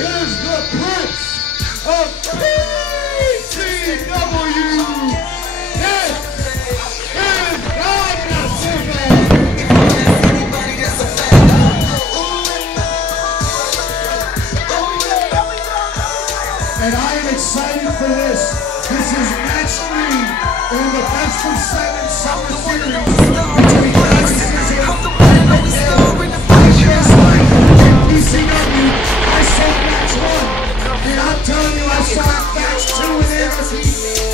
is the Prince of PCW. This is Najasism. And I am excited for this. This is match 3 in the best of 7 summer series between Najasism and Nick Halen. Just like in PCW, I saw match 1, and I'm telling you, I saw match 2 in NXT,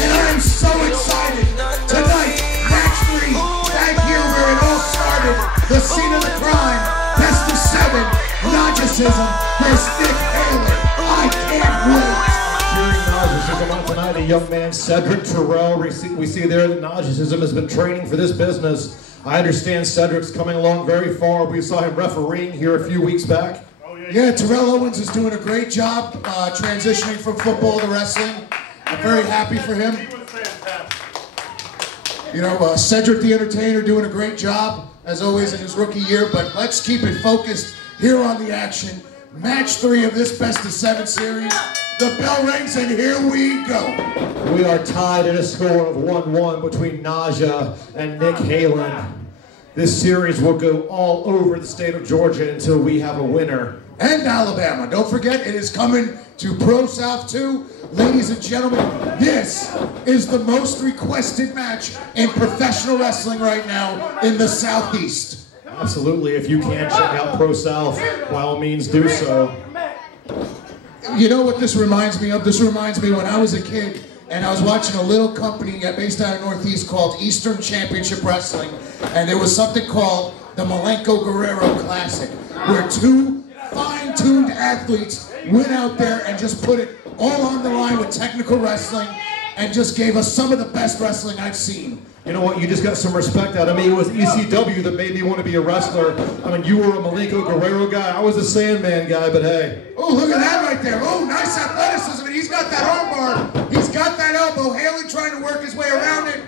and I am so excited. Tonight, match 3, back here where it all started, the scene of the crime, best of 7, Najasism versus Nick Halen. I can't wait. Tonight, a young man, Cedric Terrell. We see there that Najasism has been training for this business. I understand Cedric's coming along very far. We saw him refereeing here a few weeks back. Yeah, Terrell Owens is doing a great job transitioning from football to wrestling. I'm very happy for him. You know, Cedric the Entertainer doing a great job, as always, in his rookie year. But let's keep it focused here on the action. Match 3 of this best of 7 series. The bell rings and here we go. We are tied at a score of 1-1 between Naja and Nick Halen. This series will go all over the state of Georgia until we have a winner. And Alabama. Don't forget, it is coming to Pro South 2. Ladies and gentlemen, this is the most requested match in professional wrestling right now in the Southeast. Absolutely. If you can check out Pro South, by all means do so. You know what this reminds me of? This reminds me when I was a kid and I was watching a little company based out of Northeast called Eastern Championship Wrestling, and there was something called the Malenko Guerrero Classic, where 2 fine-tuned athletes went out there and just put it all on the line with technical wrestling and just gave us some of the best wrestling I've seen. You know what? You just got some respect out of me. It was ECW that made me want to be a wrestler. I mean, you were a Malenko Guerrero guy. I was a Sandman guy, but hey. Oh, look at that right there. Oh, nice athleticism. And he's got that armbar. He's got that elbow. Haley trying to work his way around it.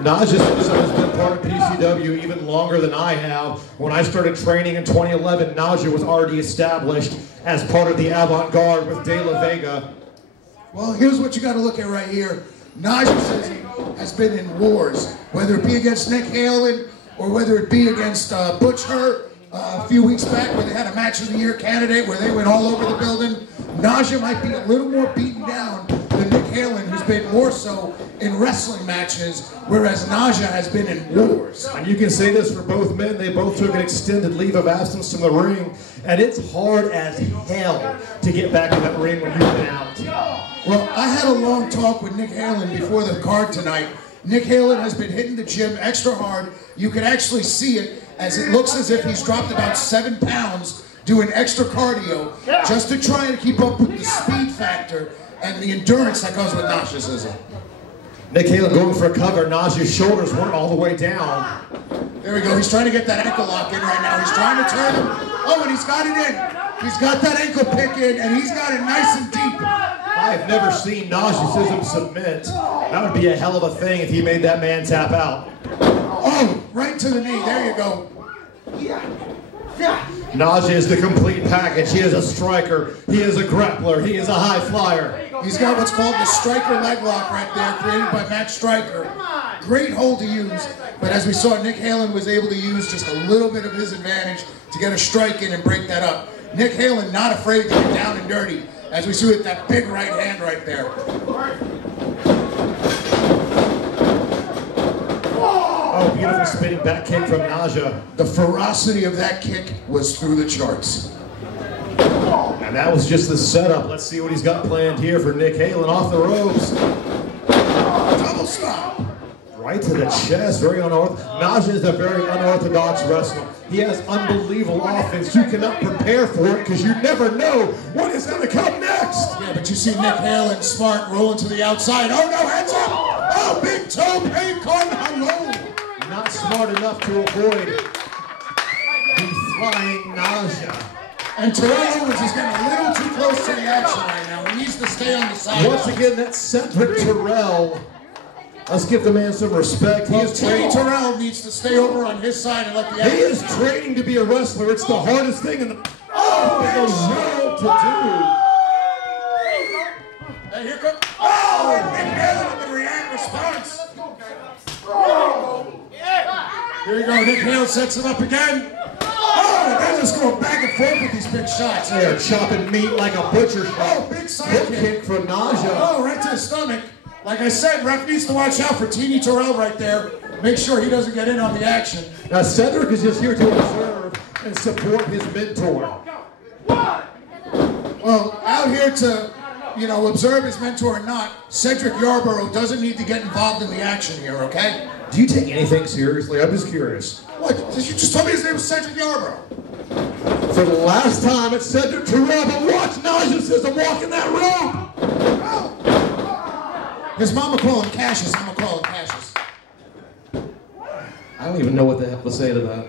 Najasism has been part of PCW even longer than I have. When I started training in 2011, Naja was already established as part of the avant-garde with De La Vega. Well, here's what you got to look at right here. Najasism has been in wars, whether it be against Nick Halen or whether it be against Butch Hurt a few weeks back where they had a Match of the Year candidate where they went all over the building. Naja might be a little more beaten down than Nick Halen, who's been more so in wrestling matches, whereas Naja has been in wars. And you can say this for both men. They both took an extended leave of absence from the ring, and it's hard as hell to get back in that ring when you've been out. Well, I had a long talk with Nick Halen before the card tonight. Nick Halen has been hitting the gym extra hard. You can actually see it as it looks as if he's dropped about 7 pounds doing extra cardio just to try and keep up with the speed factor and the endurance that goes with Najasism. Nick Halen going for a cover. Naja's shoulders weren't all the way down. There we go. He's trying to get that ankle lock in right now. He's trying to turn him. Oh, and he's got it in. He's got that ankle pick in, and he's got it nice and deep. I've never seen Najasism submit. That would be a hell of a thing if he made that man tap out. Oh, right to the knee. There you go. Naja is the complete package. He is a striker. He is a grappler. He is a high flyer. He's got what's called the striker leg lock right there, created by Matt Striker. Great hold to use, but as we saw, Nick Halen was able to use just a little bit of his advantage to get a strike in and break that up. Nick Halen not afraid to get down and dirty, as we see with that big right hand right there. Oh, beautiful spinning back kick from Naja. The ferocity of that kick was through the charts. And that was just the setup. Let's see what he's got planned here for Nick Halen off the ropes. Double stop. Right to the chest, very unorthodox. Naja is a very unorthodox wrestler. He has unbelievable offense. You cannot prepare for it because you never know what is going to come next. Yeah, but you see Nick Halen smart rolling to the outside. Oh no, heads up! Oh, big toe pain con hello. Not smart enough to avoid the flying Naja. And Terrell Owens is getting a little too close to the action right now. He needs to stay on the side. Once again, that's Cedric Terrell Let's give the man some respect. Teddy Terrell needs to stay over on his side and let the He is training to be a wrestler. It's the hardest thing in the world to do. And here comes... Oh! Nick Halen with the react response. Here you go. Nick Halen sets him up again. Oh, they're just going back and forth with these big shots. They are chopping meat like a butcher shop. Oh, big side kick from Naja. Oh, right to the stomach. Like I said, ref needs to watch out for Teeny Terrell right there. Make sure he doesn't get in on the action. Now, Cedric is just here to observe and support his mentor. Well, out here to, observe his mentor or not, Cedric Yarborough doesn't need to get involved in the action here, okay? Do you take anything seriously? I'm just curious. What? You just told me his name was Cedric Yarborough. For the last time, it's Cedric Terrell, but watch Najasism walk in that room. Oh. His mama call him Cassius, I'm gonna call him Cassius. I don't even know what the hell to say to that.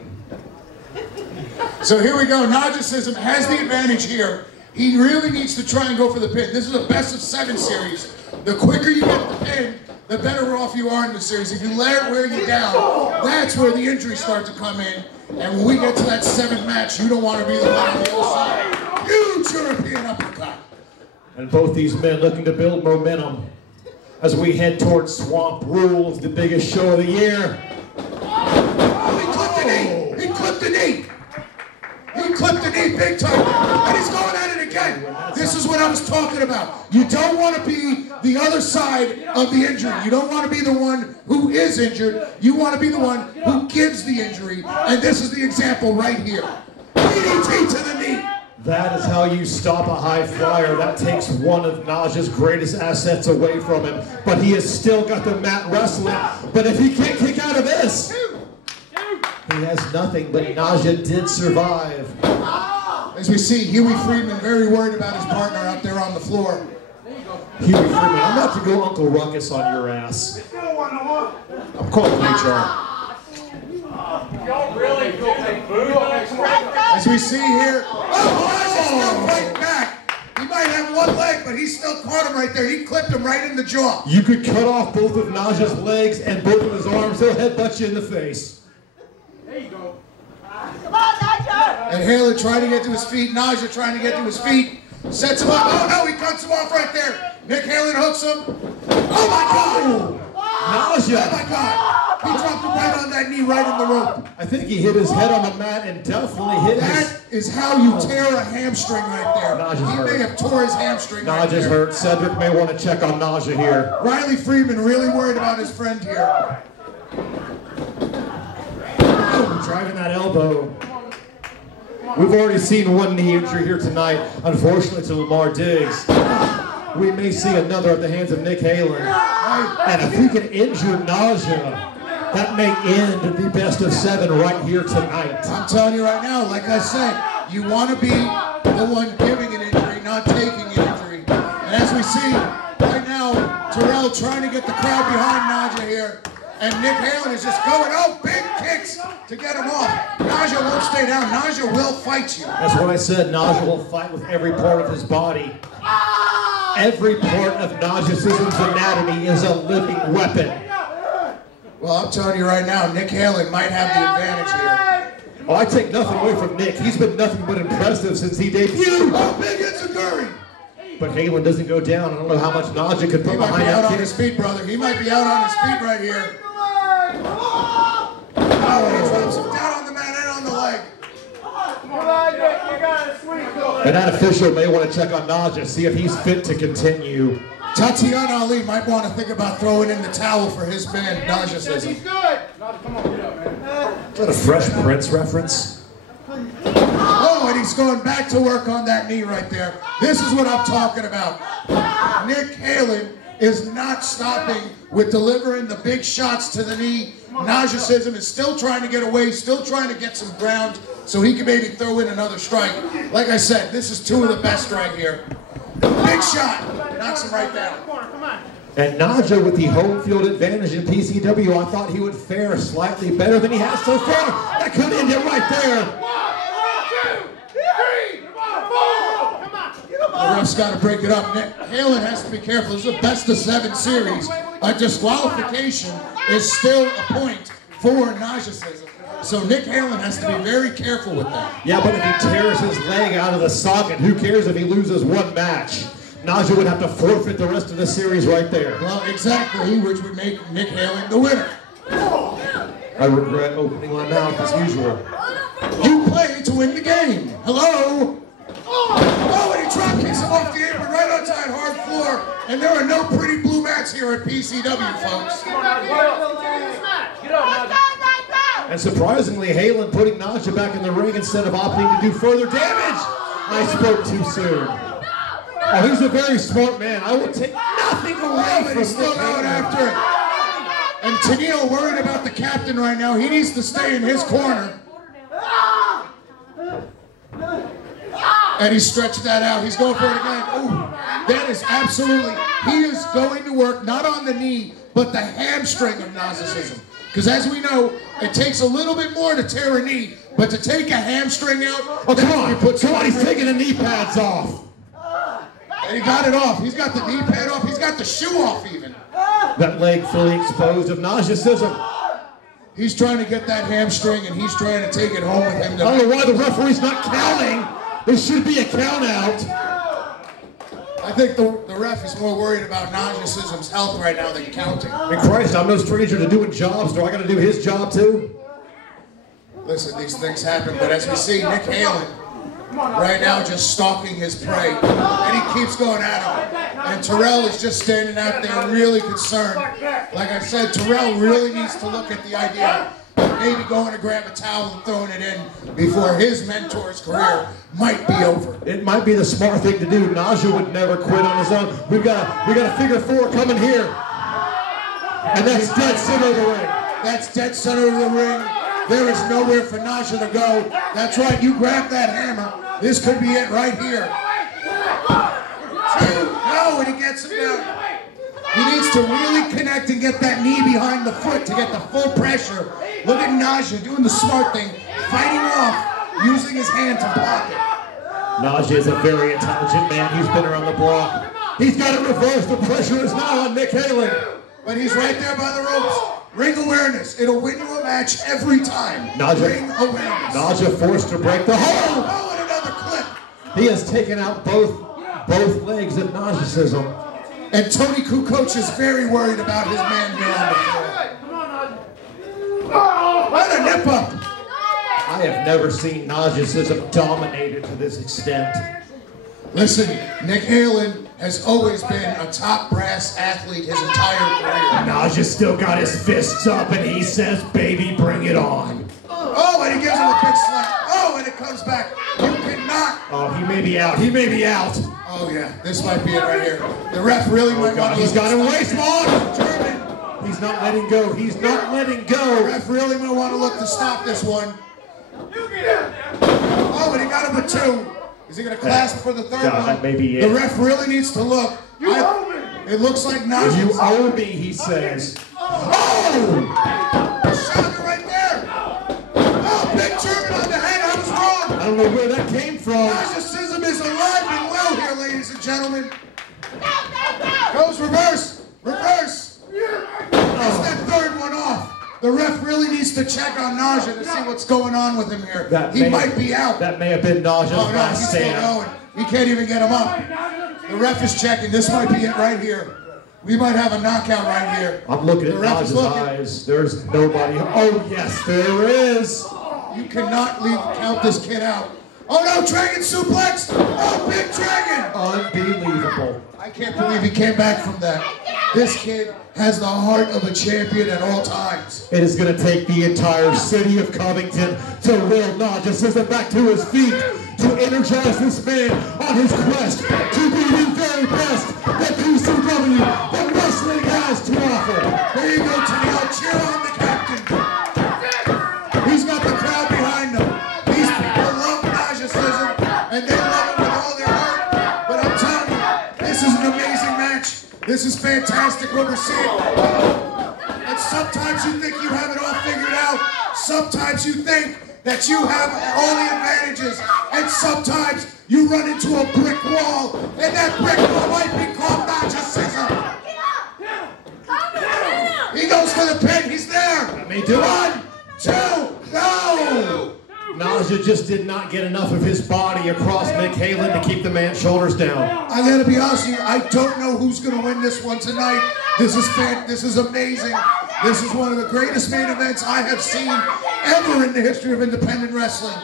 So here we go, Najasism has the advantage here. He really needs to try and go for the pin. This is a best of 7 series. The quicker you get the pin, the better off you are in the series. If you let it wear you down, that's where the injuries start to come in. And when we get to that 7th match, you don't want to be the one on the other side. Huge European uppercut. And both these men looking to build momentum as we head towards Swamp Rules, the biggest show of the year. Oh, he clipped the knee. He clipped the knee. He clipped the knee big time. And he's going at it again. This is what I was talking about. You don't want to be the other side of the injury. You don't want to be the one who is injured. You want to be the one who gives the injury. And this is the example right here. DDT to the knee. That is how you stop a high flyer. That takes one of Naja's greatest assets away from him. But he has still got the mat wrestling. But if he can't kick out of this, he has nothing. But Naja did survive. As we see, Huey Freeman very worried about his partner out there on the floor. Huey Freeman, I'm about to go Uncle Ruckus on your ass. I'm calling HR. As we see here, Naja's still fighting back. He might have one leg, but he still caught him right there. He clipped him right in the jaw. You could cut off both of Naja's legs and both of his arms. He'll headbutt you in the face. There you go. Come on, Naja! And Halen trying to get to his feet. Naja trying to get to his feet. Sets him up. Oh no, he cuts him off right there. Nick Halen hooks him. Oh my God! Naja! Oh my God! He dropped him right on that knee, right in the rope. I think he hit his head on the mat and definitely hit his... That is how you tear a hamstring right there. Naja's He hurt. may have tore his hamstring right Naja's there. hurt. Cedric may want to check on Naja here. Riley Freeman really worried about his friend here. Oh, driving that elbow. We've already seen one knee injury here tonight, unfortunately to Lamar Diggs. We may see another at the hands of Nick Halen. And if we can injure Naja, that may end the best of 7 right here tonight. I'm telling you right now, like I said, you want to be the one giving an injury, not taking an injury. And as we see right now, Terrell trying to get the crowd behind Naja here. And Nick Halen is just going, oh, big kicks to get him off. Naja won't stay down. Naja will fight you. That's what I said. Naja will fight with every part of his body. Every part of Najasism's anatomy is a living weapon. Well, I'm telling you right now, Nick Halen might have the advantage here. Oh, I take nothing away from Nick. He's been nothing but impressive since he debuted. Oh, big Enziguri. But Halen doesn't go down. I don't know how much Naja could put He might behind be out that on kick. his feet, brother. He might be out on his feet right here. Oh, he drops him down on the mat and on the leg. Come on, Nick, you got it, sweet. And that official may want to check on Naja, see if he's fit to continue. Tatiana Ali might want to think about throwing in the towel for his man, Najasism. He's good. Come on, get up, man. Is that a Fresh Prince reference? Oh, and he's going back to work on that knee right there. This is what I'm talking about. Nick Halen is not stopping with delivering the big shots to the knee. Najasism is still trying to get away, still trying to get some ground so he can maybe throw in another strike. Like I said, this is 2 of the best right here. Big shot, knocks him right down. Come on. And Naja with the home field advantage in PCW, I thought he would fare slightly better than he has so far. That could end it right there. 1, 2, 3, 4. Come on. ref's got to break it up. Nick Halen has to be careful. This is a best-of-7 series. A disqualification is still a point for Najasism. So Nick Halen has to be very careful with that. Yeah, but if he tears his leg out of the socket, who cares if he loses one match? Naja would have to forfeit the rest of the series right there. Well, exactly, which would make Nick Halen the winner. I regret opening my mouth as usual. You play to win the game. Hello? Oh, and he drop kicks him off the apron right onto that hard floor. And there are no pretty blue mats here at PCW, folks. And surprisingly, Halen putting Naja back in the ring instead of opting to do further damage. I spoke too soon. Oh, he's a very smart man. I will take nothing away from him. He's still going after it. And Tenille worried about the captain right now. He needs to stay in his corner. And he stretched that out. He's going for it again. Ooh, that is absolutely, he is going to work not on the knee, but the hamstring of Najasism. Because as we know, it takes a little bit more to tear a knee, but to take a hamstring out, oh, come on, he's taking the knee pads off. And he got it off. He's got the knee pad off. He's got the shoe off even. That leg fully exposed of Najasism. He's trying to get that hamstring, and he's trying to take it home with him. I don't know why the referee's not counting. There should be a count out. I think the ref is more worried about Najasism's health right now than counting. And Christ, I'm no stranger to doing jobs. Do I got to do his job too? Listen, these things happen, but as we see, Nick Halen right now just stalking his prey, and he keeps going at him. And Terrell is just standing out there really concerned. Like I said, Terrell really needs to look at the idea of maybe going to grab a towel and throwing it in before his mentor's career might be over. It might be the smart thing to do. Naja would never quit on his own. We got a figure 4 coming here, and that's dead center of the ring. That's dead center of the ring. There is nowhere for Naja to go. That's right, you grab that hammer. This could be it right here. 2, no, and he gets him down. He needs to really connect and get that knee behind the foot to get the full pressure. Look at Naja doing the smart thing, fighting off, using his hand to block it. Naja is a very intelligent man. He's been around the block. He's got it reversed. The pressure is now on Nick Halen. But he's right there by the ropes. Ring awareness. It'll win you a match every time. Ring awareness. Naja forced to break the hold. Oh, and another clip. He has taken out both legs of Najasism. And Tony Kukoc is very worried about his man being on the floor. What a nip up. I have never seen Najasism dominated to this extent. Listen, Nick Halen has always been a top brass athlete his entire career. Naja still got his fists up and he says, baby, bring it on. Oh, and he gives him a big slap. Oh, and it comes back. You cannot. Oh, he may be out. He may be out. Oh, yeah. This might be it right here. The ref really might want to. He's got him way small. German. He's not letting go. He's not letting go. The ref really might want to look to stop this one. Oh, and he got him with 2. Is he going to clasp for the third one? That may be it. The ref really needs to look. It looks like Naja. You owe me, he says. Oh! Shocker right there. Oh, big German on the head. I was wrong. I don't know where that came from. Najasism is alive and well here, ladies and gentlemen. Goes reverse. Reverse. Gets that third one off. The ref really needs to check on Naja to see what's going on with him here. He might be out. That may have been Naja's last he's stand. still going. He can't even get him up. The ref is checking. This might be it right here. We might have a knockout right here. I'm looking at Naja's eyes. There's nobody. Oh, yes, there is. You cannot count this kid out. Oh, no, Dragon suplex. Oh, big Dragon. Unbelievable. I can't believe he came back from that. This kid has the heart of a champion at all times. It is going to take the entire city of Covington to will Najasism back to his feet, to energize this man on his quest to be the very best that PCW, that wrestling has to offer. There you go, Tenille. Cheer on the captain. He's got the crowd behind him. These people love Najasism, and they love him with all their heart. But I'm telling you, this is an amazing match. This is fantastic what we're seeing. And sometimes you think you have it all figured out. Sometimes you think that you have all the advantages. And sometimes you run into a brick wall, and that brick wall might be called Najasism. He goes for the pin. He's there. Let me do it. 1, 2, go! Naja just did not get enough of his body across Nick Halen to keep the man's shoulders down. I gotta be honest with you, I don't know who's gonna win this one tonight. This is amazing. This is one of the greatest main events I have seen ever in the history of independent wrestling.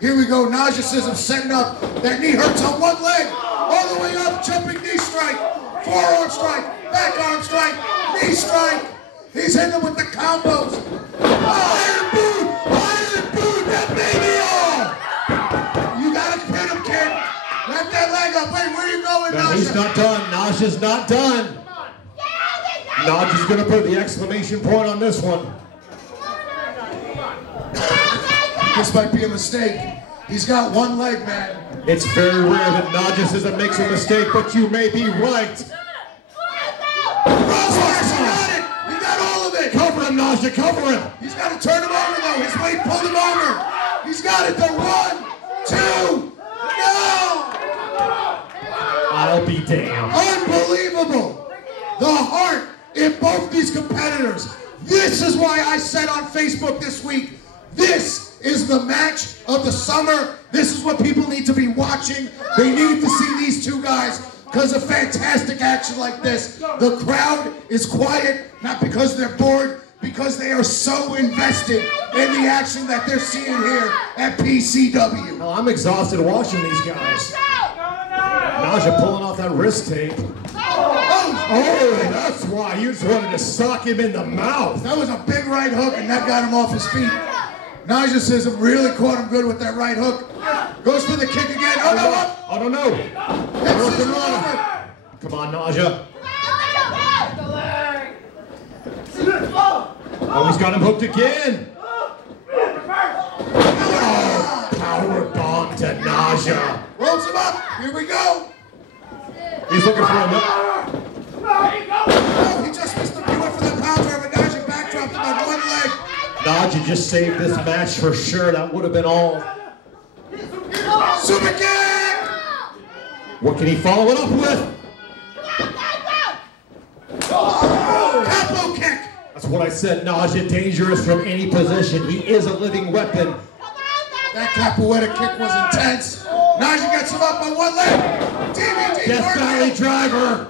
Here we go, Najasism setting up. That knee hurts on one leg, all the way up, jumping knee strike, forearm strike, back arm strike, knee strike. He's hitting him with the combos. Iron boot, that baby on. You gotta pin him, kid. Let that leg up. Wait, where are you going, No, Naja? he's not done. Naja's not done. Naja's gonna put the exclamation point on this one. This might be a mistake. He's got one leg, man. It's very rare that Najasism makes a mistake, but you may be right. Crosswise, he got it. He got all of it. Cover him, Naja, cover him. He's got to turn him over, though. His weight pulled him over. He's got it, though. 1, 2, no! I'll be damned. Unbelievable. The heart in both these competitors. This is why I said on Facebook this week, this is the match of the summer. This is what people need to be watching. They need to see these two guys because of fantastic action like this. The crowd is quiet, not because they're bored, because they are so invested in the action that they're seeing here at PCW. Well, I'm exhausted watching these guys. Naja pulling off that wrist tape. Oh, that's why. You just wanted to sock him in the mouth. That was a big right hook, and that got him off his feet. Najasism really caught him good with that right hook. Goes for the kick again. Oh, no, up. I don't know. Hits his over. Come on, Naja. Oh, he's got him hooked again. Oh, power bomb to Naja. Rolls him up. Here we go. He's looking for him. Oh, he just missed him. He went for the power driver. Naja backdropped him on one leg. Naja just saved this match for sure. That would have been all. Super kick. What can he follow it up with? Capo kick. That's what I said. Naja dangerous from any position. He is a living weapon. That capoeira kick was intense. Naja gets him up on one leg. DVD Death Valley driver.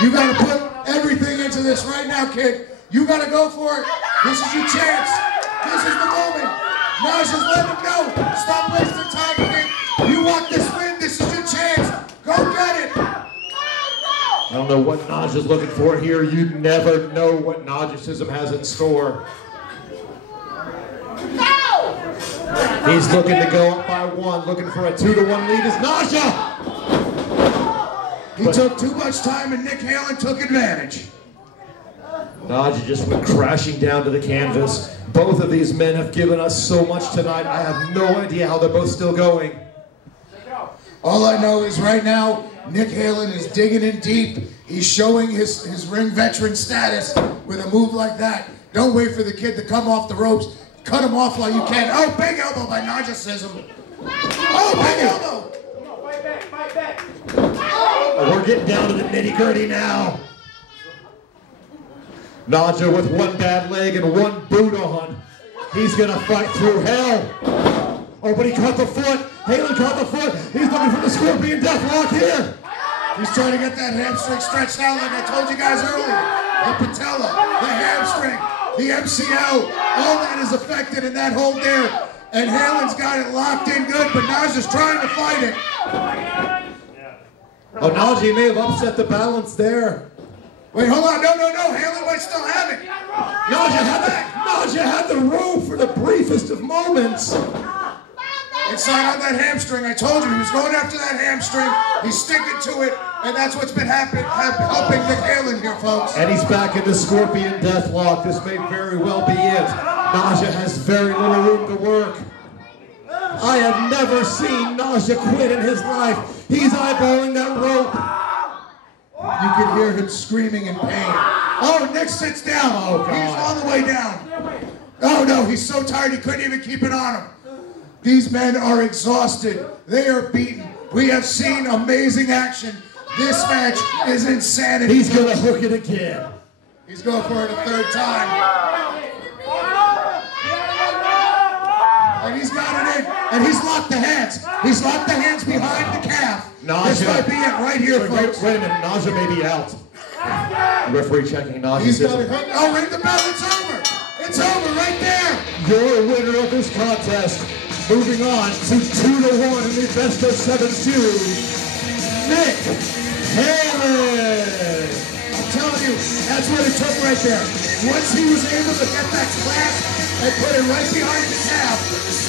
You got to put everything into this right now, kid. You got to go for it. This is your chance. This is the moment. Naja's letting him know. Stop wasting time, kid. You want this win. This is your chance. Go get it. I don't know what Naja's looking for here. You never know what Najasism has in store. He's looking to go up by 1, looking for a 2-1 lead is Naja. He took too much time and Nick Halen took advantage. Naja just went crashing down to the canvas. Both of these men have given us so much tonight. I have no idea how they're both still going. All I know is right now, Nick Halen is digging in deep. He's showing his ring veteran status with a move like that. Don't wait for the kid to come off the ropes. Cut him off while you can. Oh, big elbow by Najasism. Oh, big elbow. Fight back. We're getting down to the nitty-gritty now. Naja with one bad leg and one boot on. He's gonna fight through hell. Oh, but he caught the foot. Halen caught the foot. He's looking for the scorpion deathlock here. He's trying to get that hamstring stretched out like I told you guys earlier. The patella, the hamstring, the MCL, all that is affected in that hold there. And Halen's got it locked in good, but Naja's trying to fight it. Oh, Naja may have upset the balance there. Wait, hold on. No. Halen might still have it. Naja had the rope for the briefest of moments. Inside on that hamstring. I told you he was going after that hamstring. He's sticking to it, and that's what's been helping Nick Halen here, folks. And he's back in the scorpion deathlock. This may very well be it. Naja has very little room to work. I have never seen Naja quit in his life. He's eyeballing that rope. You can hear him screaming in pain. Oh, Nick sits down. Oh, God. He's all the way down. Oh, no, he's so tired he couldn't even keep it on him. These men are exhausted. They are beaten. We have seen amazing action. This match is insanity. He's gonna hook it again. He's going for it a third time. And he's got it in. And he's locked the hands. He's locked the hands behind the calf. This might be it right here, folks. Wait a minute, Naja may be out. Referee checking Najasism. He's got it. Oh, ring the bell. It's over. It's over right there. Your winner of this contest, moving on to 2-1 in the best of 7 series, Nick Halen. I'm telling you, that's what it took right there. Once he was able to get that clasp and put it right behind the calf,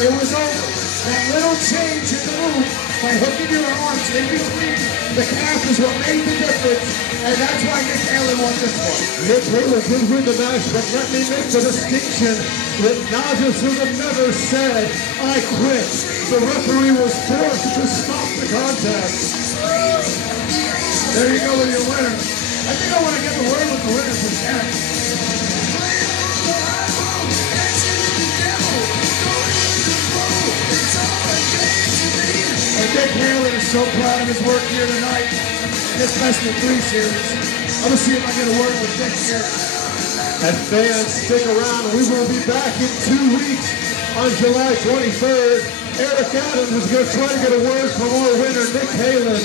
it was over. That little change in the move by hooking your arms in between the calf is what made the difference, and that's why Nick Halen won this one. Nick Halen did win the match, but let me make the distinction that Najasism never said, "I quit." The referee was forced to stop the contest. There you go with your winner. I think I want to get the word with the winner for Jack. And Nick Halen is so proud of his work here tonight in this Best of 3 series. I'm going to see if I get a word with Nick here. And fans, stick around. We will be back in 2 weeks on July 23rd. Eric Adams is going to try to get a word from our winner, Nick Halen.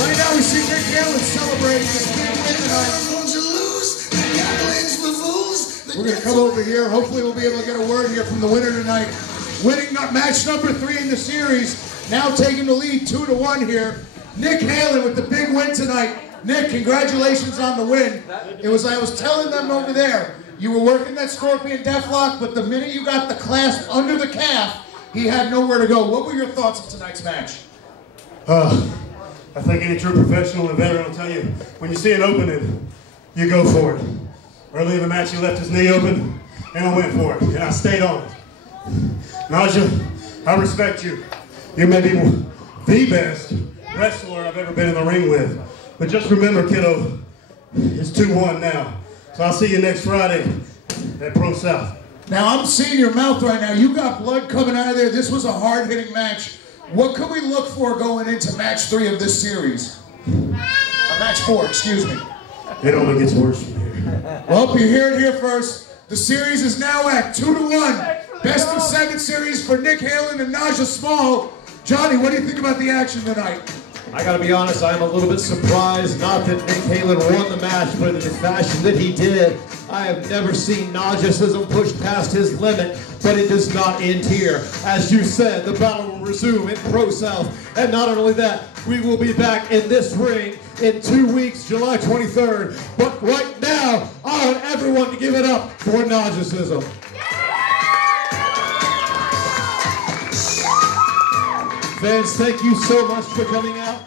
Right now we see Nick Halen celebrating this big win tonight. We're going to come over here. Hopefully we'll be able to get a word here from the winner tonight. Winning match number 3 in the series. Now taking the lead 2-1 here. Nick Halen with the big win tonight. Nick, congratulations on the win. I was telling them over there, you were working that Scorpion Deathlock, but the minute you got the clasp under the calf, he had nowhere to go. What were your thoughts of tonight's match? I think any true professional and veteran will tell you, when you see an opening, you go for it. Early in the match, he left his knee open, and I went for it, and I stayed on it. Naja, I respect you. You may be the best wrestler I've ever been in the ring with. But just remember, kiddo, it's 2-1 now. So I'll see you next Friday at Pro South. Now, I'm seeing your mouth right now. You got blood coming out of there. This was a hard-hitting match. What can we look for going into match 3 of this series? Match 4, excuse me. It only gets worse from here. Well, you hear it here first. The series is now at 2-1. Best of 7 series for Nick Halen and Naja Small. Johnny, what do you think about the action tonight? I gotta be honest, I'm a little bit surprised, not that Nick Halen won the match, but in the fashion that he did. I have never seen Najasism push past his limit, but it does not end here. As you said, the battle will resume in Pro South. And not only that, we will be back in this ring in 2 weeks, July 23rd. But right now, I want everyone to give it up for Najasism. Fans, thank you so much for coming out.